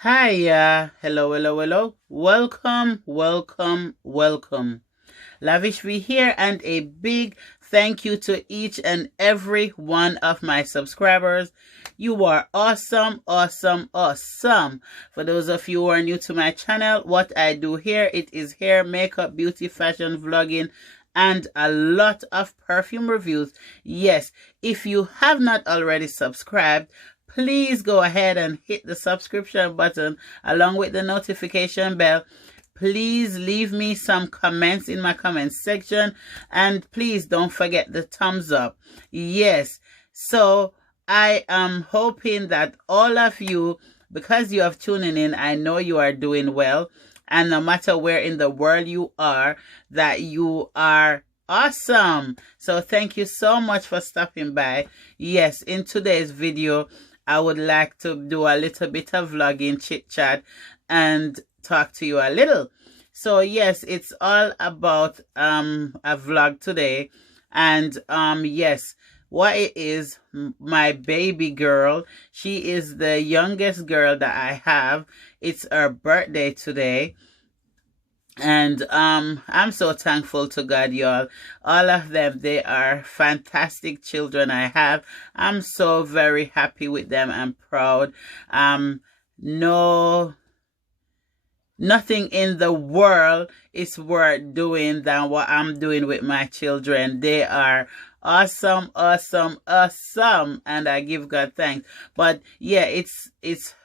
Hi, hello. Welcome. Lavish V here, and a big thank you to each and every one of my subscribers. You are awesome. For those of you who are new to my channel, what I do here, it is hair, makeup, beauty, fashion, vlogging, and a lot of perfume reviews. Yes, if you have not already subscribed, please go ahead and hit the subscription button along with the notification bell. Please leave me some comments in my comment section, and please don't forget the thumbs up. Yes, so I am hoping that all of you, because you have tuning in, I know you are doing well, and no matter where in the world you are, that you are awesome. So thank you so much for stopping by. Yes, in today's video, I would like to do a little bit of vlogging, chit chat, and talk to you a little. So yes, it's all about a vlog today, and yes, what it is, my baby girl, she is the youngest girl that I have. It's her birthday today. And I'm so thankful to God, y'all. All of them, they are fantastic children I have. I'm so very happy with them and proud. No, nothing in the world is worth doing than what I'm doing with my children. They are awesome, and I give God thanks. But yeah, it's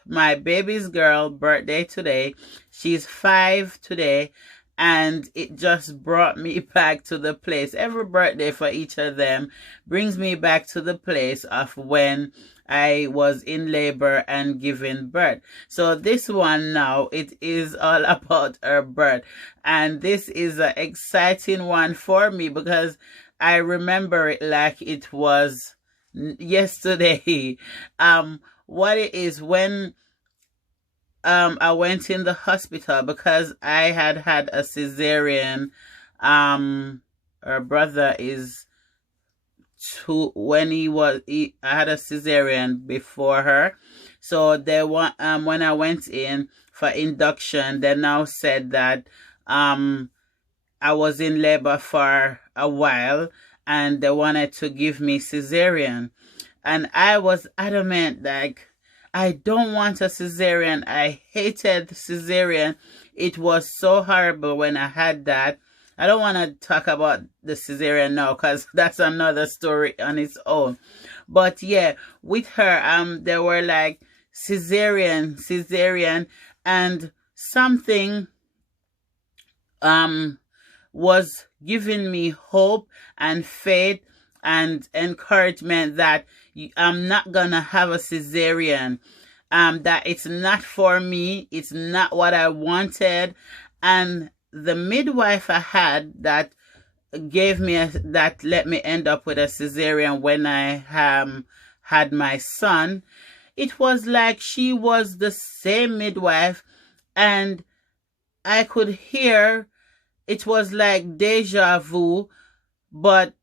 my baby's girl birthday today. She's 5 today, and it just brought me back to the place. Every birthday for each of them brings me back to the place of when I was in labor and giving birth. So this one now, it is all about her birth. And this is an exciting one for me because I remember it like it was yesterday. What it is, when I went in the hospital because I had a cesarean. Her brother is when I had a cesarean before her. So they want when I went in for induction, they now said that I was in labor for a while and they wanted to give me cesarean. And I was adamant, like, I don't want a cesarean. I hated cesarean. It was so horrible when I had that. I don't want to talk about the cesarean now because that's another story on its own. But yeah, with her, they were like cesarean, and something was giving me hope and faith and encouragement that I'm not gonna have a cesarean, that it's not for me, it's not what I wanted. And the midwife I had that gave me that let me end up with a cesarean when I had my son, it was like she was the same midwife, and I could hear, it was like deja vu, but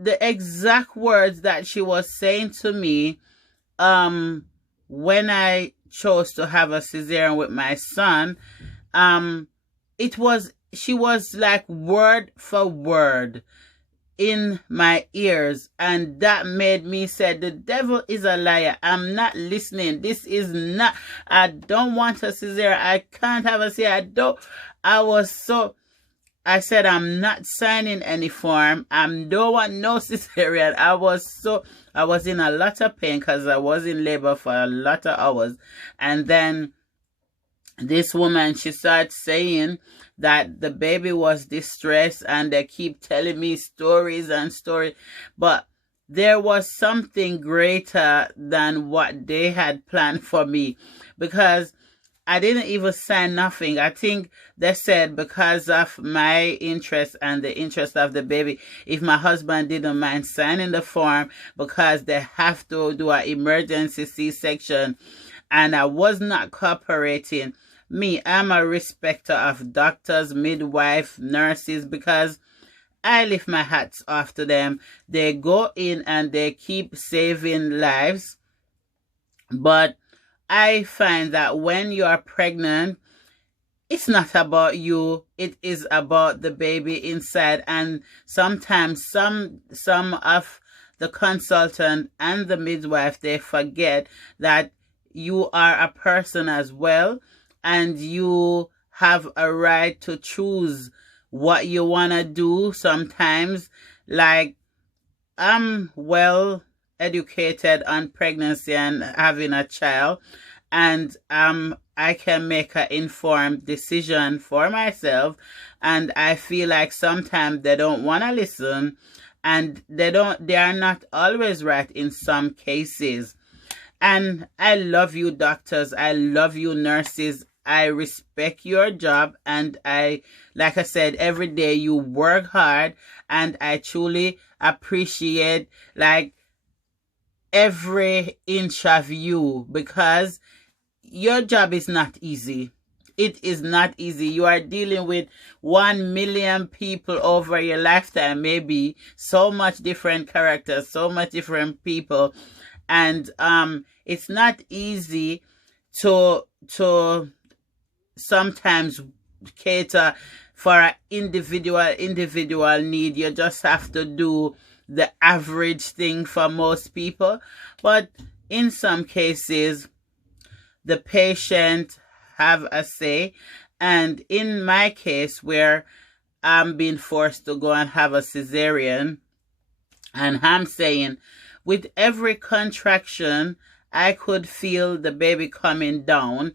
the exact words that she was saying to me when I chose to have a cesarean with my son, she was like word for word in my ears, and that made me say, the devil is a liar. I'm not listening. This is not, I don't want a cesarean. I can't have a cesarean. I said, I'm not signing any form. I don't want no cesarean. I was in a lot of pain because I was in labor for a lot of hours. And then this woman, she started saying that the baby was distressed, and they keep telling me stories and stories. But there was something greater than what they had planned for me, because I didn't even sign nothing. I think they said because of my interest and the interest of the baby, if my husband didn't mind signing the form, because they have to do an emergency C-section, and I was not cooperating. Me, I'm a respecter of doctors, midwives, nurses, because I lift my hats off to them. They go in and they keep saving lives. But I find that when you are pregnant, it's not about you, it is about the baby inside. And sometimes some of the consultant and the midwife, they forget that you are a person as well, and you have a right to choose what you want to do. Sometimes, like, I'm well educated on pregnancy and having a child, and I can make an informed decision for myself. And I feel like sometimes they don't want to listen, and they are not always right in some cases. And I love you, doctors. I love you, nurses. I respect your job, and like I said, every day you work hard, and I truly appreciate, like, every inch of you, because your job is not easy. It is not easy. You are dealing with 1 million people over your lifetime, maybe so much different characters, so much different people, and it's not easy to sometimes cater for an individual need. You just have to do the average thing for most people, but in some cases the patient have a say. And in my case, where I'm being forced to go and have a cesarean, and I'm saying with every contraction I could feel the baby coming down,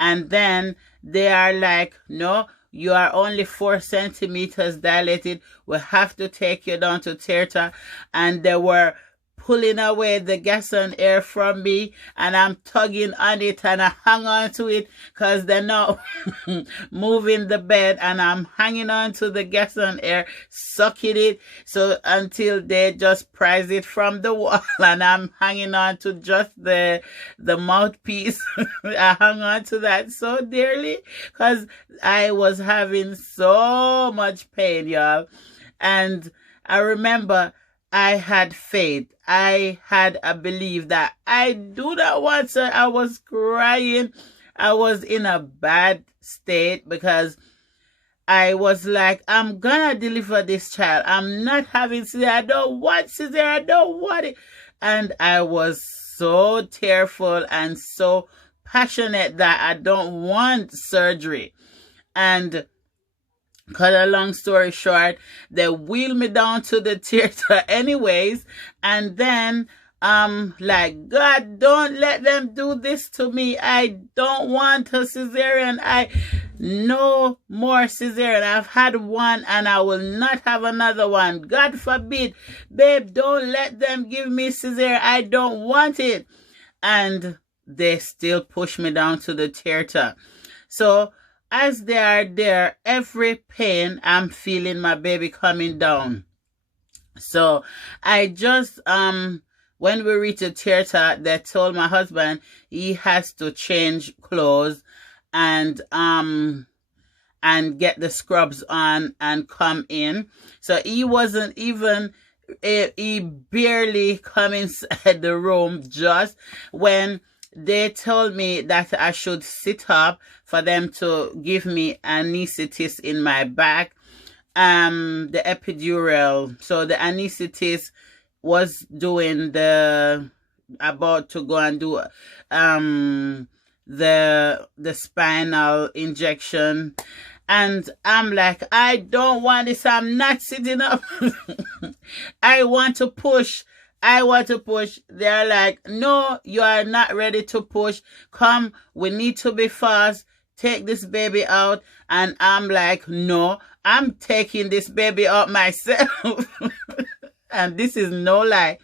and then they are like, no, you are only 4 centimeters dilated, we have to take you down to theater. And they were pulling away the gas and air from me, and I'm tugging on it, and I hang on to it because they're not moving the bed, and I'm hanging on to the gas and air, sucking it, so until they just prise it from the wall, and I'm hanging on to just the mouthpiece. I hung on to that so dearly because I was having so much pain, y'all. And I remember I had faith. I had a belief that I do not want to. I was crying. I was in a bad state because I was like, I'm gonna deliver this child. I'm not having cesarean. I don't want cesarean. I don't want it. And I was so tearful and so passionate that I don't want surgery. And cut a long story short, they wheeled me down to the theater anyways, and then like, God, don't let them do this to me. I don't want a cesarean. No more cesarean. I've had one and I will not have another one. God forbid. Babe, don't let them give me cesarean. I don't want it. And they still push me down to the theater. So as they are there, every pain, I'm feeling my baby coming down. So I just, when we reached the theater, they told my husband he has to change clothes and get the scrubs on and come in. So he wasn't even, he barely come inside the room just when they told me that I should sit up for them to give me anesthetist in my back, the epidural. So the anesthetist was doing about to go and do the spinal injection. And I'm like, I don't want this. I'm not sitting up. I want to push. They're like, no, you are not ready to push. Come, we need to be fast. Take this baby out. And I'm like, no, I'm taking this baby out myself. And this is no lie.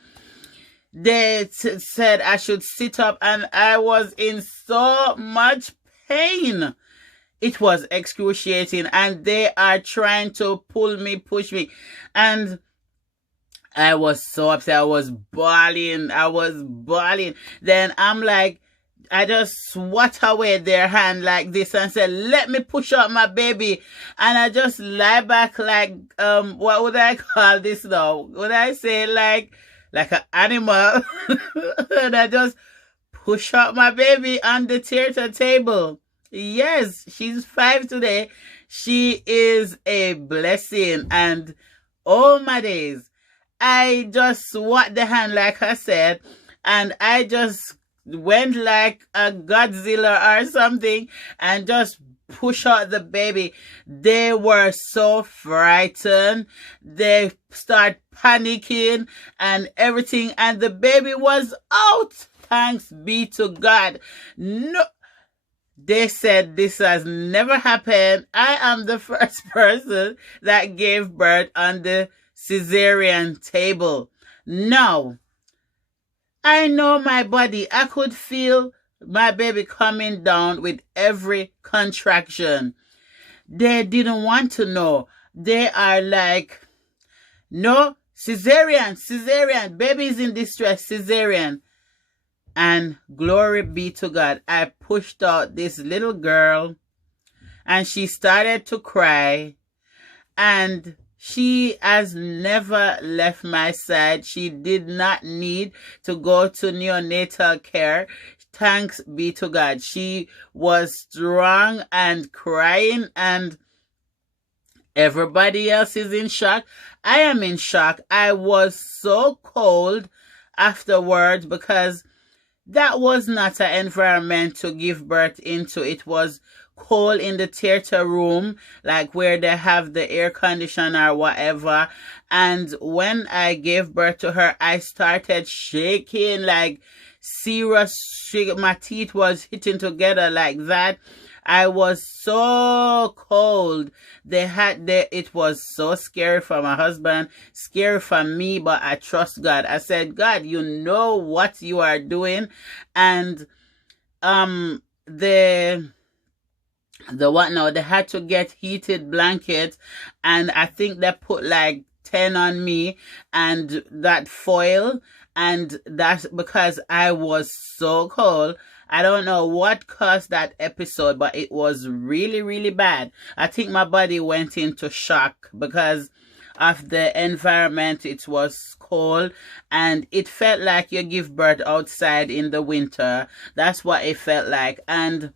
They said I should sit up, and I was in so much pain. It was excruciating, and they are trying to push me. And I was so upset. I was bawling. Then I'm like, I just swat away their hand like this and said, let me push up my baby. And I just lie back like, what would I call this now? Would I say like an animal? And I just push up my baby on the theater table. Yes, she's 5 today. She is a blessing. And oh my days, I just swat the hand like I said, and I just went like a Godzilla or something and just push out the baby. They were so frightened. They start panicking and everything, and the baby was out. Thanks be to God. No, they said this has never happened. I am the first person that gave birth on the cesarean table. No, I know my body. I could feel my baby coming down with every contraction. They didn't want to know. They are like, no, cesarean, baby is in distress, cesarean. And glory be to God, I pushed out this little girl and she started to cry, and she has never left my side. She did not need to go to neonatal care. Thanks be to God. She was strong and crying, and everybody else is in shock. I am in shock. I was so cold afterwards because that was not an environment to give birth into. It was cold in the theater room, like where they have the air conditioner or whatever. And when I gave birth to her, I started shaking, like serious shake. My teeth was hitting together like that. I was so cold. It was so scary for my husband, scary for me, but I trust God. I said, God, you know what you are doing. And the what now, they had to get heated blankets, and I think they put like 10 on me and that foil, and that's because I was so cold. I don't know what caused that episode, but it was really, really bad. I think my body went into shock because of the environment. It was cold and it felt like you give birth outside in the winter. That's what it felt like. And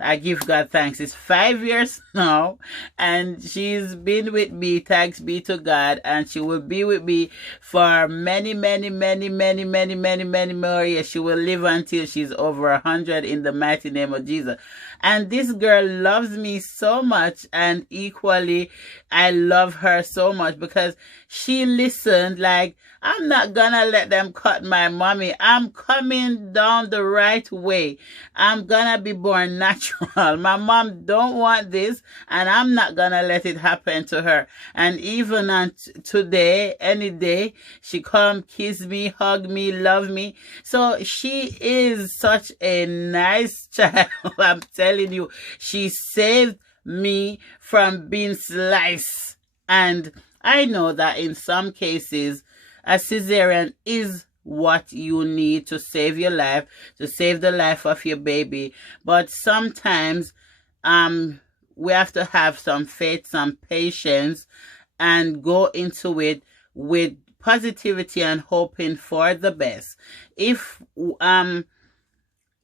I give God thanks. It's 5 years now, and she's been with me, thanks be to God, and she will be with me for many, many, many, many, many, many, many more years. She will live until she's over 100 in the mighty name of Jesus. And this girl loves me so much, and equally, I love her so much because she listened. Like, I'm not gonna let them cut my mommy. I'm coming down the right way. I'm gonna be born natural. My mom don't want this, and I'm not gonna let it happen to her. And even on today, any day, she come kiss me, hug me, love me. So she is such a nice child. I'm telling you, she saved me from being sliced. And I know that in some cases, a cesarean is what you need to save your life, to save the life of your baby. But sometimes we have to have some faith, some patience, and go into it with positivity and hoping for the best. If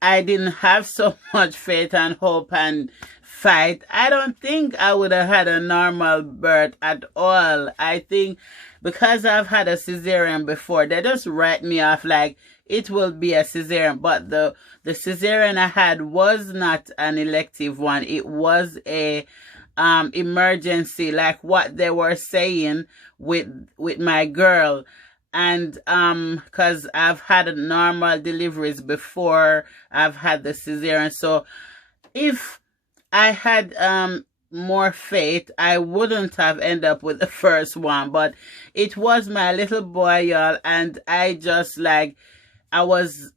I didn't have so much faith and hope and fight, I don't think I would have had a normal birth at all. I think because I've had a cesarean before, they just write me off like it will be a cesarean. But the cesarean I had was not an elective one. It was a emergency, like what they were saying with my girl. And because I've had normal deliveries before I've had the cesarean. So if I had more faith, I wouldn't have ended up with the first one. But it was my little boy, y'all, and I just like, I was,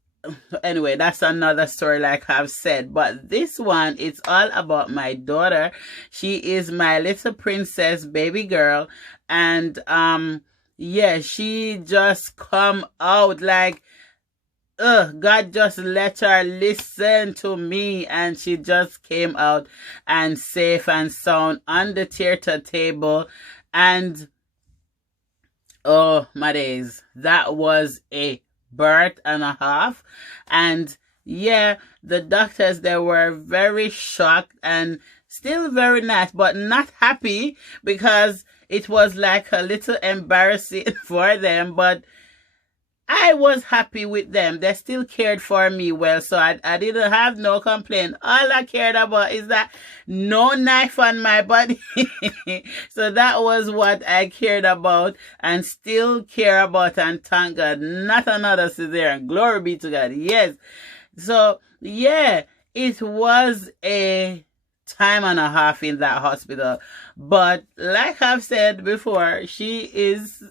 anyway, that's another story like I've said. But this one, it's all about my daughter. She is my little princess baby girl. And yeah, she just come out like, God just let her listen to me, and she just came out and safe and sound on the theater table. And oh my days, that was a birth and a half. And yeah, the doctors, they were very shocked and still very nice, but not happy, because it was like a little embarrassing for them. But I was happy with them. They still cared for me well, so I didn't have no complaint. All I cared about is that no knife on my body. So that was what I cared about and still care about, and thank God, not another cesarean. Glory be to God. Yes. So yeah, it was a time and a half in that hospital, but like I've said before, she is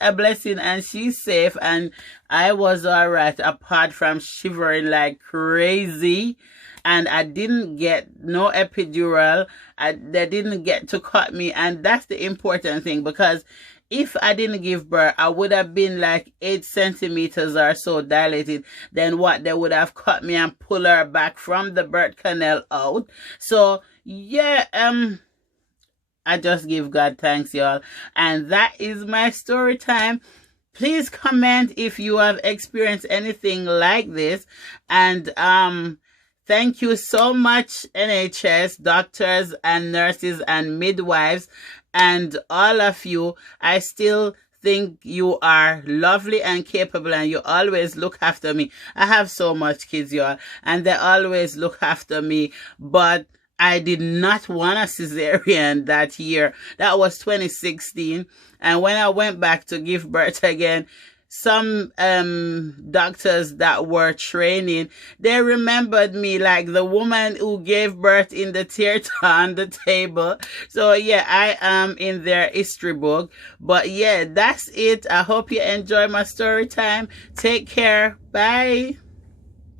a blessing, and she's safe, and I was all right, apart from shivering like crazy. And I didn't get no epidural. They didn't get to cut me, and that's the important thing, because if I didn't give birth, I would have been like 8 centimeters or so dilated. Then what? They would have cut me and pull her back from the birth canal out. So yeah, I just give God thanks, y'all. And that is my story time. Please comment if you have experienced anything like this. And thank you so much, NHS, doctors and nurses and midwives, and all of you. I still think you are lovely and capable, and you always look after me. I have so much kids, y'all, and they always look after me. But I did not want a cesarean that year. That was 2016. And when I went back to give birth again, some doctors that were training, they remembered me like the woman who gave birth in the theater on the table. So yeah, I am in their history book. But yeah, that's it. I hope you enjoy my story time. Take care. Bye.